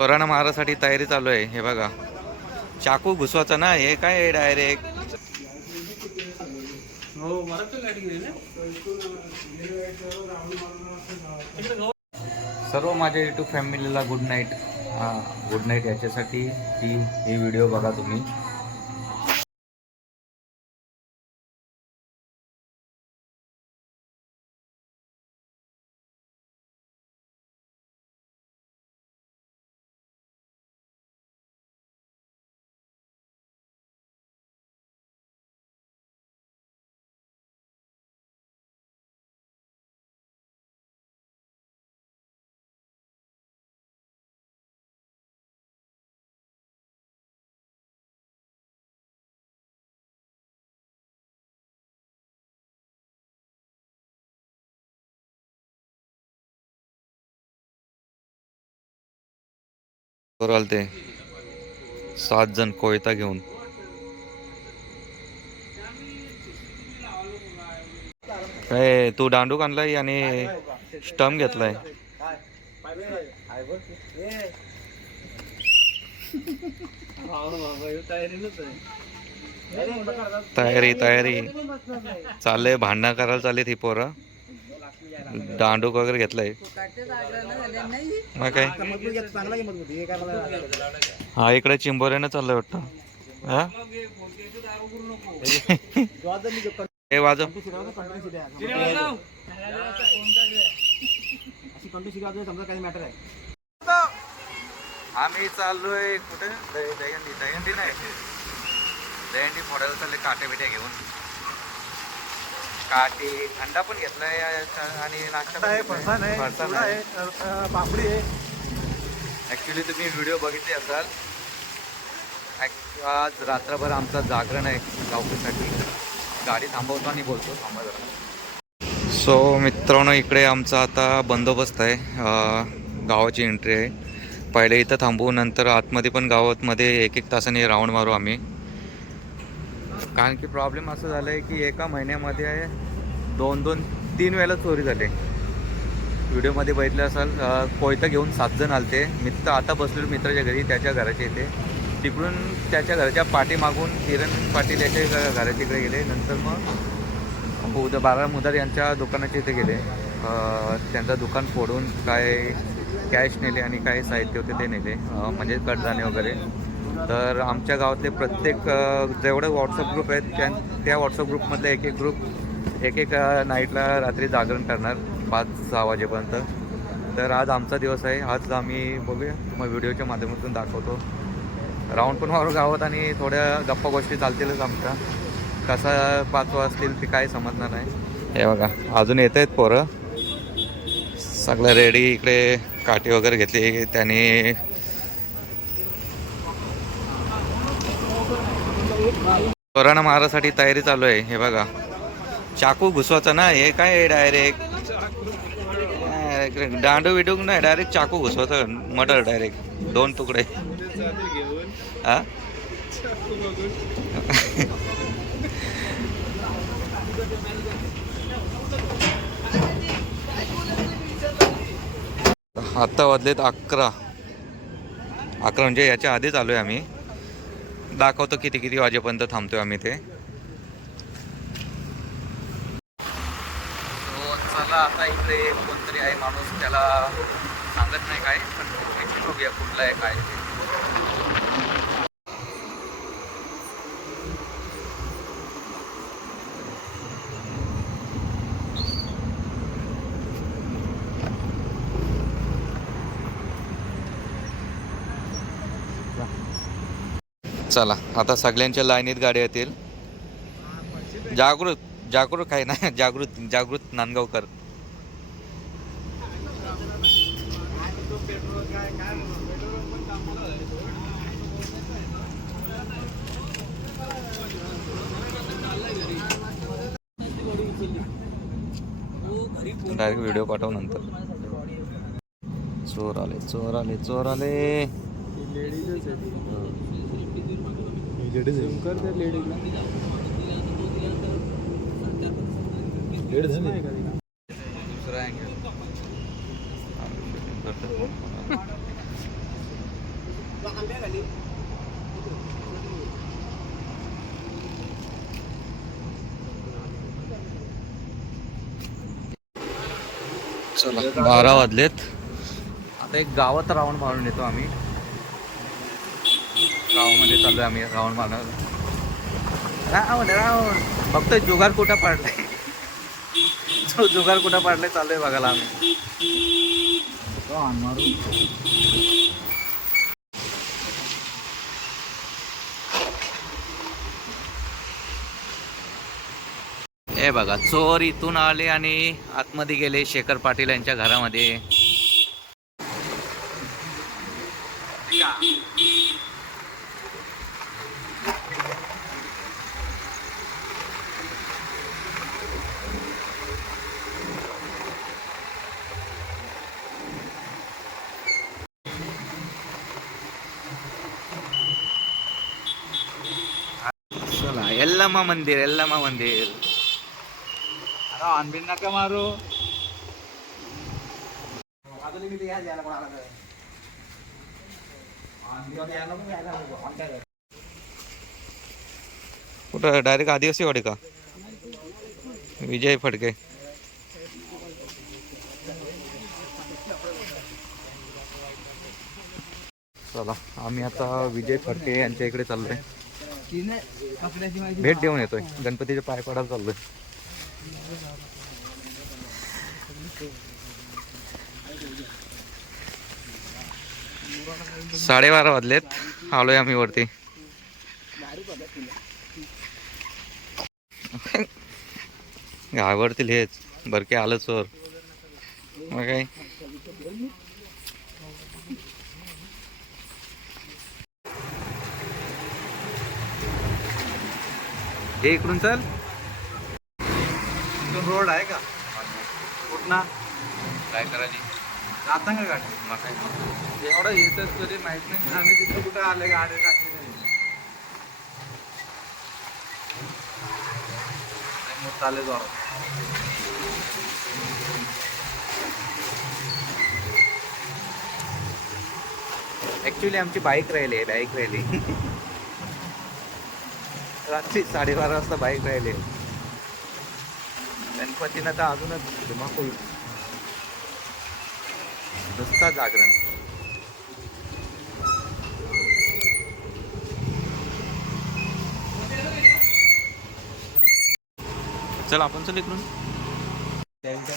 Corona मारासाठी तयारी चालू आहे. हे बघा. चाकू घुसवाचा ना? हे काय डायरेक्ट हो सर्व माझ्या युट्यूब फॅमिलीला गुड नाईट हां गुड नाईट याच्यासाठी की ही व्हिडिओ बघा तुम्ही. करू ते सात जण कोयता घेऊन. काय तू दांडूक आणलाय आणि स्टम घेतलाय. तयारी तयारी. चाललंय भांडणं करायला चालले ती पोरं. दांडूक वगैरे घेतलाय. मग काय? हा इकडे चिंबोऱ्यानं चाललंय वाटतं. हे? वाजव. आम्ही चाललोय कुठे? दही- दहीहंडी दहीहंडी नाही. दहीहंडी फोडायला चालले काटे बिट्या घेऊन. काटे थंडा पण घेतलाय आणि नाश्ता पण घेतलाय. फरसाण आहे पापडी आहे. ॲक्च्युली तुम्ही व्हिडिओ बघितले असाल. आज रात्रभर आमचं जागरण आहे गावकीसाठी गाडी थांबवतो आणि बोलतो थांबा जरा. सो मित्रांनो इकडे आमचा आता बंदोबस्त आहे. गावाची एंट्री आहे. पहिले इथं थांबवू नंतर आतमध्ये पण गावातमध्ये एक एक तासाने राऊंड मारू आम्ही. कारण की प्रॉब्लेम असं झालं आहे की एका महिन्यामध्ये दोन दोन तीन वेळेला चोरी झाली. व्हिडिओमध्ये बघितलं असाल कोयता घेऊन सात जण आलते. मित्र आता बसलेलो मित्राच्या घरी त्याच्या घराच्या इथे. तिकडून त्याच्या घराच्या पाठीमागून किरण पाटील याच्या घराच्या इकडे गेले. नंतर मग उद्या बारा मुदार यांच्या दुकानाच्या इथे गेले. त्यांचं दुकान फोडून काय कॅश नेले आणि काय साहित्य होते ते नेले. म्हणजे कडधाने वगैरे. तर आमच्या गावातले प्रत्येक जेवढे व्हॉट्सअप ग्रुप आहेत त्या त्या व्हॉट्सअप ग्रुपमधले एक एक ग्रुप एक एक नाईटला रात्री जागरण करणार पाच सहा वाजेपर्यंत. तर आज आमचा दिवस आहे. आज आम्ही बघूया. मग व्हिडिओच्या माध्यमातून दाखवतो. राऊंड पण मारू गावात आणि थोड्या गप्पा गोष्टी चालतीलच आमच्या. कसा पाच वाजतील ते काय समजणार नाही. हे बघा अजून येत आहेत पोरं. सगळं रेडी इकडे काठी वगैरे घेतली. त्याने कोरोना मारासाठी तयारी चालू आहे हे बघा. चाकू घुसवाचा ना हे काय डायरेक्ट दांडू विडूक नाही डायरेक्ट चाकू घुसवायचं मटर डायरेक्ट दोन तुकडे. हा आत्ता वाजलेत अकरा. अकरा म्हणजे याच्या आधीच आहे आम्ही. दाखवतो किती किती वाजेपर्यंत थांबतोय आम्ही ते हो, चला आता इकडे कोणतरी आहे माणूस त्याला सांगत नाही काय पण बघूया कुठला आहे काय चला आता सगळ्यांच्या लाईनीत गाड्या येतील. जागृत जागृत काही ना जागृत जागृत नांदगावकर. डायरेक्ट व्हिडिओ पाठव नंतर. चोर आले चोर आले चोर आले. दुसरा angle. चला बारा वाजलेत. आता एक गावात राऊंड मारून येतो आम्ही. गावामध्ये चाललोय आम्ही राऊंड मारणार. Round round. फक्त जुगार कुठं पाडलाय? जो जुगार कुठं पाडलाय चाललोय बघायला आम्ही मारू हे बघा चोर इथून आले आणि आतमध्ये गेले शेखर पाटील यांच्या घरामध्ये. अरे ऑनबिन नका मारू. कुठं डायरेक्ट आदिवासी वाडे का? विजय फडके. चला आम्ही आता विजय फडके यांच्या इकडे चाललोय. भेट देऊन येतोय. गणपतीच्या पाय पडायला चाललोय. साडेबारा वाजलेत. आलोय आम्ही वरती. घाबरतील हेच. बरके आलं चोर मग काय? हे इकडून चल. रोड आहे का? कुठना काय करायची जाता का गाडी? मग काय? एवढं येतच तरी माहीत नाही. आम्ही तिथं कुठं आले गाडी टाकली नाही. मग चालेल जाऊ ऍक्च्युली आमची बाईक राहिली बाईक राहिली. रात्री साडेबारा वाजता बाईक राहिले. गणपतीनं तर अजूनच धुमाकूल नुसता जागरण. चल आपण चल इकडून. त्यांच्या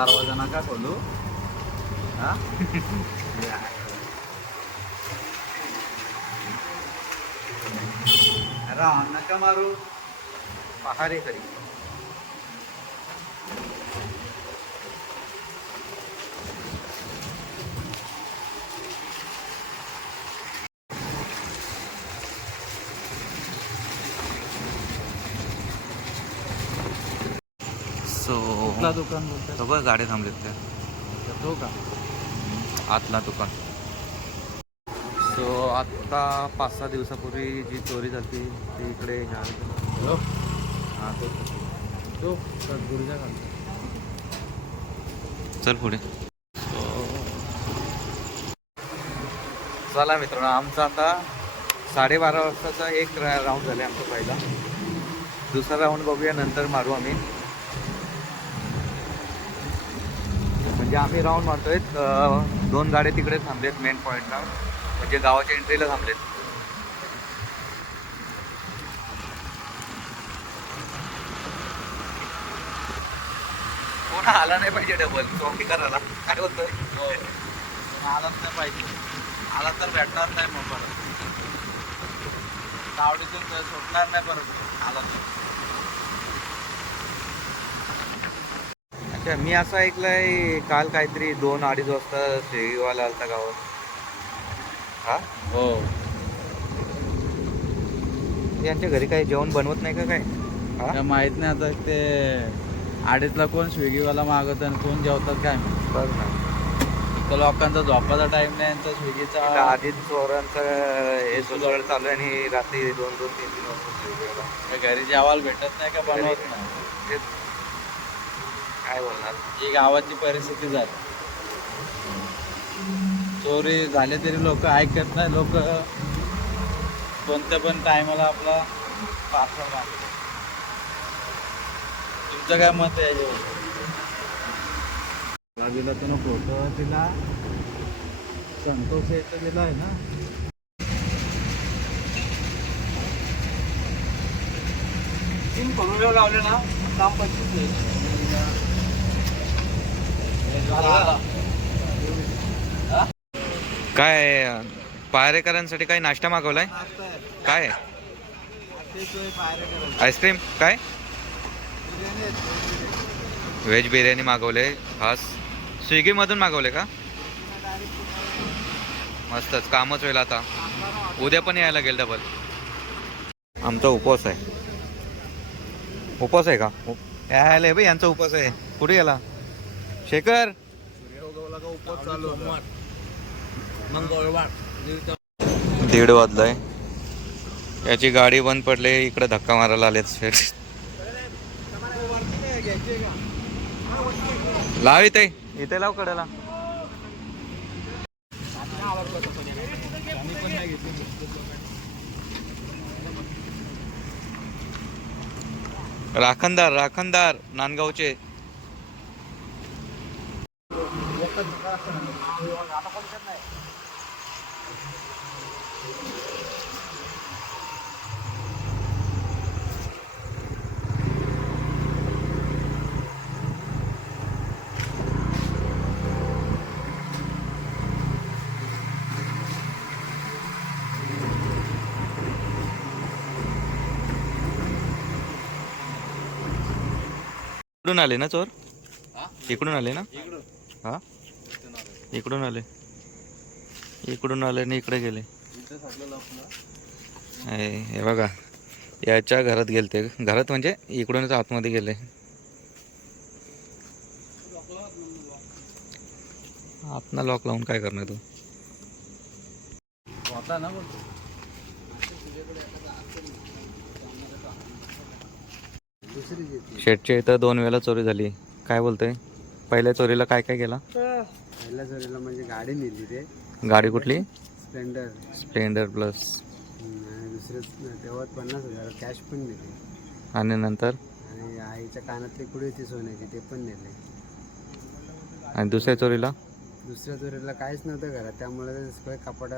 मारू नका कोण दरवाजा नका खोलू कुठला दुकान बोलतात. सगळं गाड्या थांबलेत त्या. तो का? आतला दुकान. सो आत्ता पाच सहा दिवसापूर्वी जी चोरी झाली ती इकडे ह्या हो हा तो. तो खाली? चल पुढे. चला मित्रांनो आमचा आता साडेबारा वाजताचा एक राऊंड झाले आमचा पहिला. दुसरा राऊंड बघूया नंतर मारू आम्ही. म्हणजे आम्ही राऊंड मारतोय दोन गाड्या तिकडे थांबलेत मेन पॉईंटला म्हणजे गावाच्या एंट्रीला थांबलेत. कोण आला नाही पाहिजे डबल चौकी करायला. काय होतंय आलाच नाही पाहिजे. आला तर भेटणार नाही मग परत. तावडीतून सुटणार नाही परत. आला तर. अच्छा मी असं ऐकलंय काल काहीतरी दोन अडीच वाजता शेळीवाला आलता गावात. हा? हो. यांच्या घरी काही जेवण बनवत नाही का काय? हा? काय माहीत नाही आता ते आडीतला कोण स्विगीवाला मागवत आणि कोण जेवतात काय माहीत. बघ ना. तर लोकांचा झोपाचा टाइम नाही यांचा स्विगीचा आधीच चोरांचं हे सुसळ चालू आहे आणि रात्री दोन दोन तीन तीन वाजता. घरी जेवायला भेटत नाही का बनवत नाही? तेच काय बोलणार? ही गावाची परिस्थिती झाली. चोरी झाले तरी लोक ऐकत नाही. लोक कोणत्या पण टायमाला आपला पार्सल मागतात. तुमचं काय मत आहे याच्यावर? बाजूला तर फोटो तिला संतोष येतं दिला आहे ना. तीन करोड लावले ना काम पंचवीस काय पायरेकरांसाठी काही नाश्ता मागवलाय? काय? आईस्क्रीम? काय? व्हेज बिर्याणी मागवले खास. स्विगीमधून मागवले का? मस्तच कामच होईल आता. उद्या पण यायला गेल डबल आमचा उपवास आहे. उपवास आहे का? यायला भाई यांचा उपवास आहे. कुठे गेला? शेखर! दीड वाजलाय. याची गाडी बंद पडली इकडे धक्का मारायला आले शेठ लाव इथे. इथे लाव कडेला. राखणदार राखणदार नांदगावचे. इकडून आले ना चोर? इकडून आले ना? हा? इकडून आले. इकडून आले आणि इकडे गेले. हे बघा. याच्या घरात गेलते. घरात म्हणजे इकडूनच आतमध्ये गेले. आतनं लॉक लावून काय करणार तू होता ना बोलतो शेटच्या इथं दोन वेळेला चोरी झाली. काय बोलतोय? पहिल्या चोरीला काय काय केला पहिल्या चोरीला म्हणजे गाडी नेली ते गाडी कुठली? स्प्लेंडर स्प्लेंडर प्लस आणि दुसरं तेव्हा पन्नास हजार कॅश पण नेली. आणि नंतर? आणि आईच्या कानातली कुडी होती सोन्याची ते पण नेले. आणि दुसऱ्या चोरीला? दुसऱ्या चोरीला काहीच नव्हतं घरात त्यामुळे ते सगळे तोड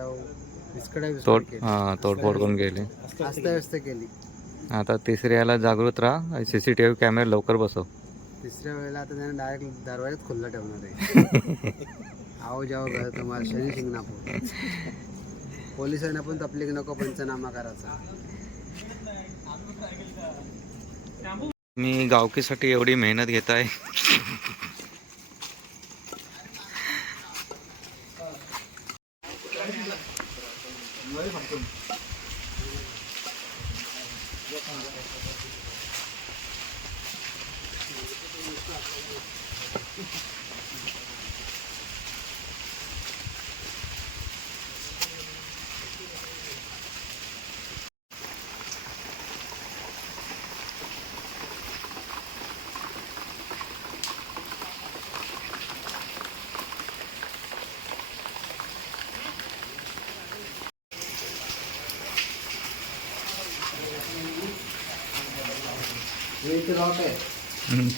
विस्कड हां तोडफोड करून गेले. व्यस्त केली. आता तिसऱ्याला जागृत राहा. C C T V camera लवकर बसव. तिसऱ्या वेळेला आता त्याने डायरेक्ट दरवाजाच खुल्ला ठेवणार आहे. आहो जाओ घर तुम्हाला शनी शिंगणापूर पोलिसांना पण तपलीक नको पंचनामा करायचा. मी गावकीसाठी एवढी मेहनत घेत आहे.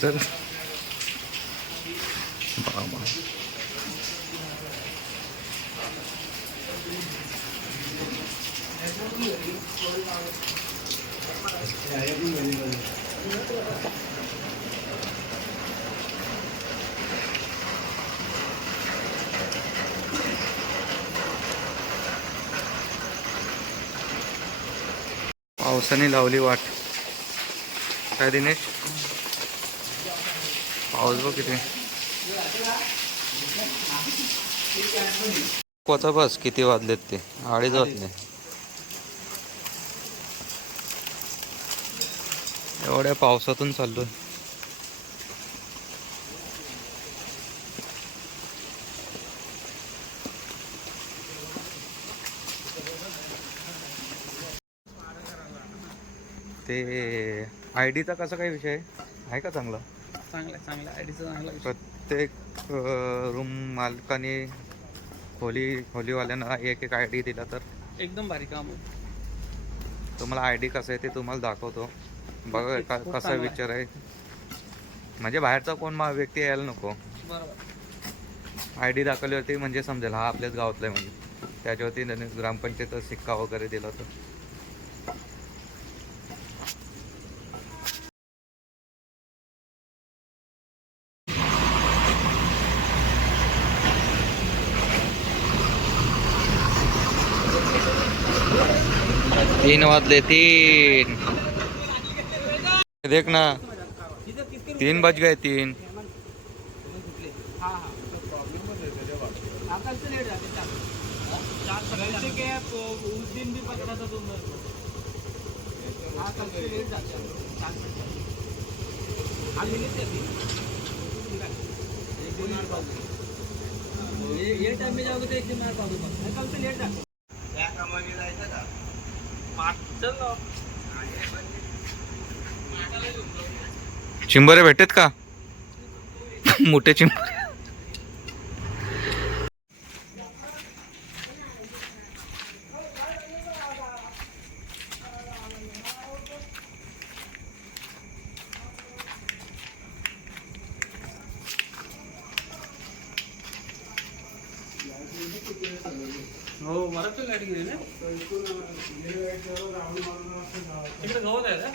तर पावसाने लावली वाट. काय दिनेश? पाऊस बघ किती. कोचा बस किती वाजलेत ते? अडीच वाजले. एवढ्या पावसातून चाललोय. ते आय डीचा कसा काही विषय आहे? का चांगला? चांगला चांगला आयडीचा चांगला प्रत्येक रूम मालकाने खोली खोलीवाल्यांना एक एक आय डी दिला तर? एकदम भारी काम तुम्हाला आय डी कसं आहे ते तुम्हाला दाखवतो. बघा का कसा. विचार आहे. म्हणजे बाहेरचा कोण व्यक्ती यायला नको. बरोबर. आय डी दाखवल्यावरती म्हणजे समजेल हा आपल्याच गावातला आहे म्हणजे. त्याच्यावरती ग्रामपंचायत सिक्का वगैरे दिला होता तीन बज गए तीन देखना तीन बज गए तीन। ये टाइम में जाओगे तो एक दिन मार पाओगे कल से लेट जाते चिंबरे भेटत का? मोठे चिंबरे. हो मला पण लाइट गेली ना. तिकडे गवत आहे का?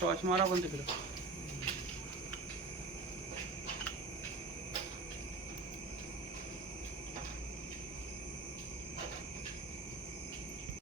टॉर्च मारा पण तिकडं.